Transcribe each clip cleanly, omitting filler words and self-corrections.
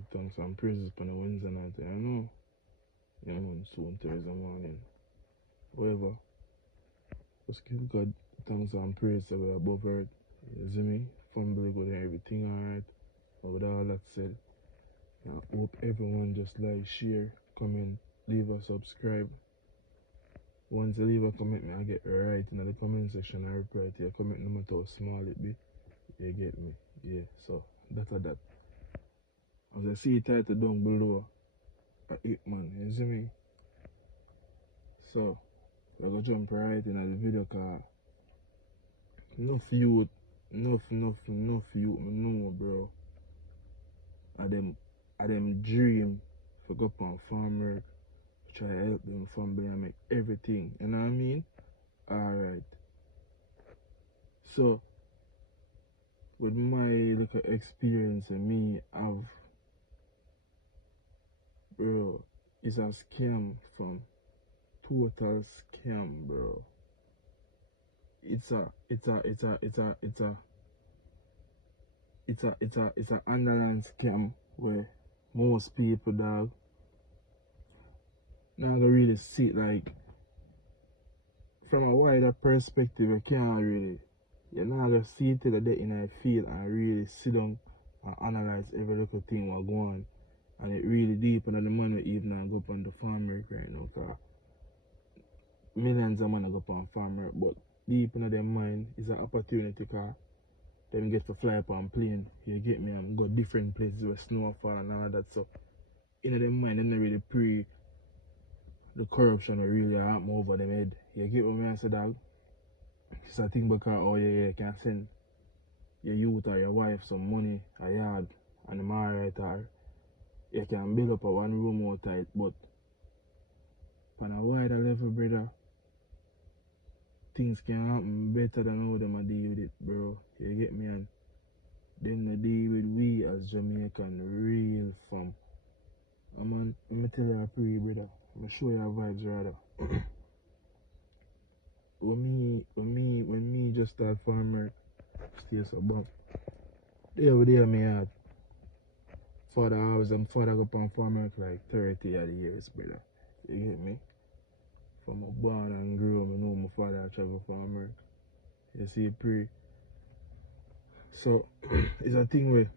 give thanks and praises on a Wednesday night, I know. Yeah, man, soon Thursday morning. However, just give God thanks and praise that we're above earth. You see me? Family good and everything alright. But with all that said, I hope everyone just like, share, comment, leave a subscribe. Once you leave a comment, I get right in the comment section. I reply to your comment no matter how small it be. You get me? Yeah, so that's that. As I see it title down below, it man, you see me? So, I'm gonna jump right in the video car. Enough youth, enough youth, me know, bro. I them dream for go up on farm work, try to help them family and make everything, you know what I mean? Alright. So, with my little experience and me have, bro, it's a scam from total scam, bro. It's a underline scam where most people, dog, not gonna really see it like from a wider perspective. You can't really, you're not gonna see it till the day in a field and really sit down and analyze every little thing what go on, and it really deep under the money even go up on the farm work right now, cause millions of money go up on farm work, but deep in their mind is an opportunity, cause them get to fly up on plane, you get me, and go different places where snow fall and all that. So in their mind they don't really pre the corruption will really happen over them head. You get what I say, dog? It's a thing because oh yeah, you can send your youth or your wife some money, a yard, and them alright, or you can build up a one room out tight, but on a wider level, brother, things can happen better than how them a deal with it, bro. You get me? And then they deal with we as Jamaican real fam. Man, let me tell you a pre, brother. I'm gonna show you vibes rather. when me just start farmer, stay so bump. The other day me had father go up on farmer like 30 odd years, brother. You get me? From a born and grew, I know my father travel farmer. You see pre. So it's a thing where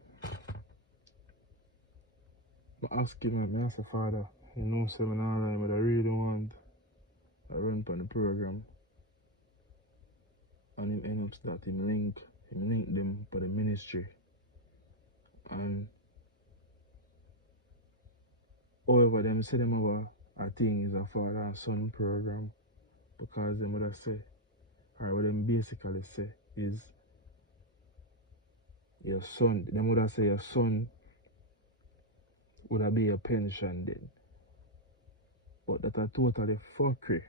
I ask him, I ask the father, you know, seminar, but I really want I run on the program. And him end up starting link them for the ministry. And however them say them over a thing is a father and son program, because them would say, or what them basically say is your son, them would say your son would be a pension then. But that are totally fuckery.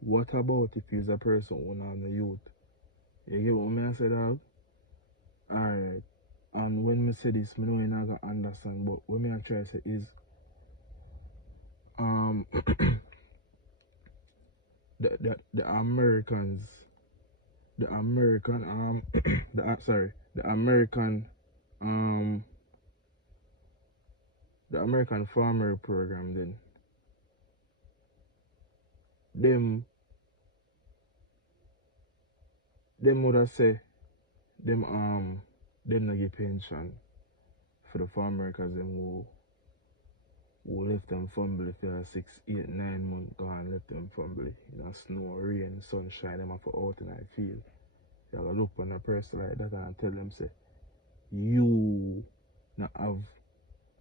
What about if he's a person who not the youth? You get what I say, dog? Alright. And when me say this, I know you're not gonna understand, but what I try to say is the Americans, the American the American farmer program then them would have say them not get pension for the farmer because them who left them family for 6, 8, 9 months gone, left them family in a snow, rain, sunshine, them have to out in the field. You gotta look on a person like that and tell them say you not have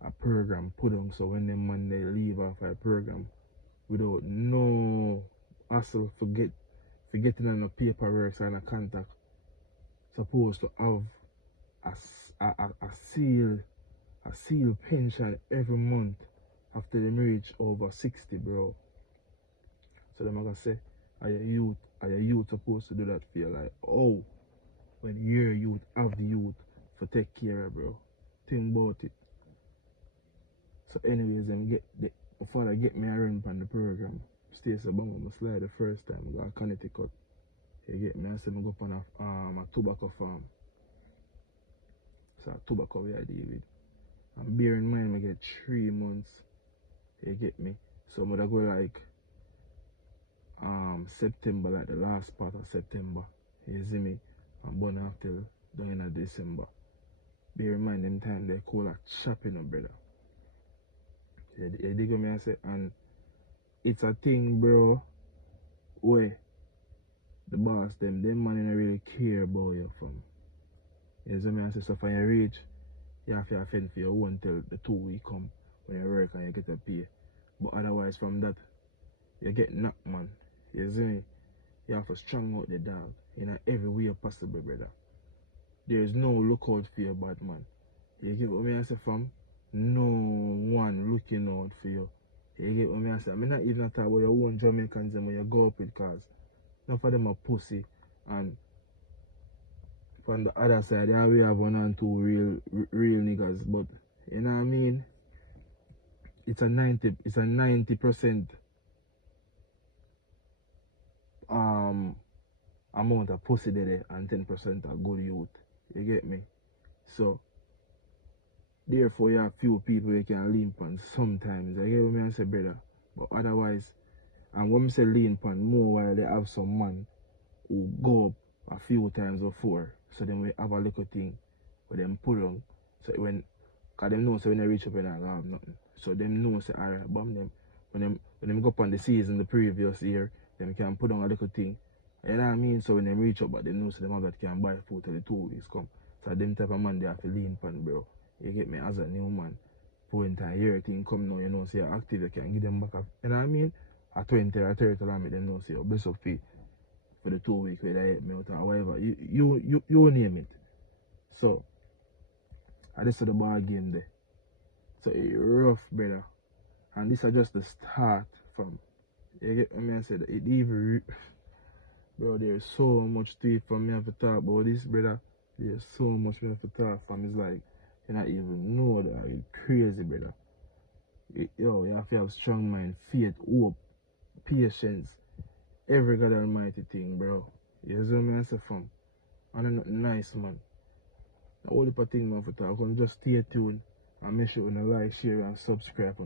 a program put on, so when them man they leave off a program without no hassle forgetting on the paperwork and a contact, supposed to have a seal pension every month after them reach over 60, bro. So them gonna say, are your youth supposed to do that for you? Like, oh, when your youth have the youth for take care of, bro. Think about it. So anyways, my father get me a run on the program. Stay so bang on slide the first time I got Connecticut. You get me? I said I go up on a tobacco farm. So a tobacco we I deal with. And bear in mind I get 3 months. You get me? So I'm gonna go like September, like the last part of September. You see me? I'm born after down in December. Bear in mind them time they call a shopping, brother. You dig what me I say? And it's a thing, bro, where the boss them man don't really care about you from. You see me I say? So for you reach, you have to fend for your own till the 2 week come when you work and you get a pay. But otherwise from that, you get knocked, man. You see me? You have to strong out the dog in every way possible, brother. There is no lookout for you, bad man. You get what me I say, fam? No one looking out for you. You get what me I say? I'm not even talking about your own Jamaicans when you go up with cars. None of them are pussy. And from the other side, yeah, we have 1 and 2 real niggas. But you know what I mean? It's a 90% amount of pussy there and 10% of good youth. You get me? So therefore you have few people you can lean on sometimes. I get what I say, brother. But otherwise, and when I say lean on, more while they have some man who go up a few times before. So then we have a little thing where them pull on. So cause them know so when they reach up and I have nothing. So them know say alright, bomb them. When them go up on the season the previous year, them can put on a little thing. You know what I mean? So when them reach up, but they know so them have that can buy food till the 2 weeks come. So them type of man they have to lean on, bro. You get me? As a new man, for entire year thing come now, you know, say you're active, you can give them back. You know what I mean? At 20 or 30, I make them know say you're best of fee for the 2 weeks where they help me out or whatever. You name it. So I just saw the ball game there. So it's rough, brother. And this is just the start from. You get what I said? It even, bro, there's so much to it for me to talk about this, brother. There's so much me to talk from. It's like, you not even know that. It's crazy, brother. Yo, you have to have strong mind, faith, hope, patience. Every God Almighty thing, bro. You see what I say, fam? And I'm not nice, man. The only thing man for talk, just stay tuned and make sure you like, share, and subscribe.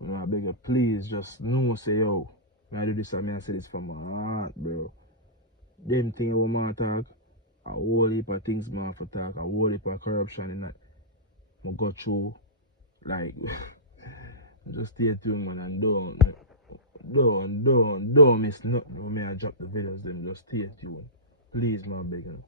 I beg you, please just know, say, yo, I do this and I say this from my heart, bro. Them things I want to talk, a whole heap of things man for talk, a whole heap of corruption in that. I go through, like, just stay tuned, man, and don't miss nothing when I drop the videos, then just stay tuned. Please, man, beg you.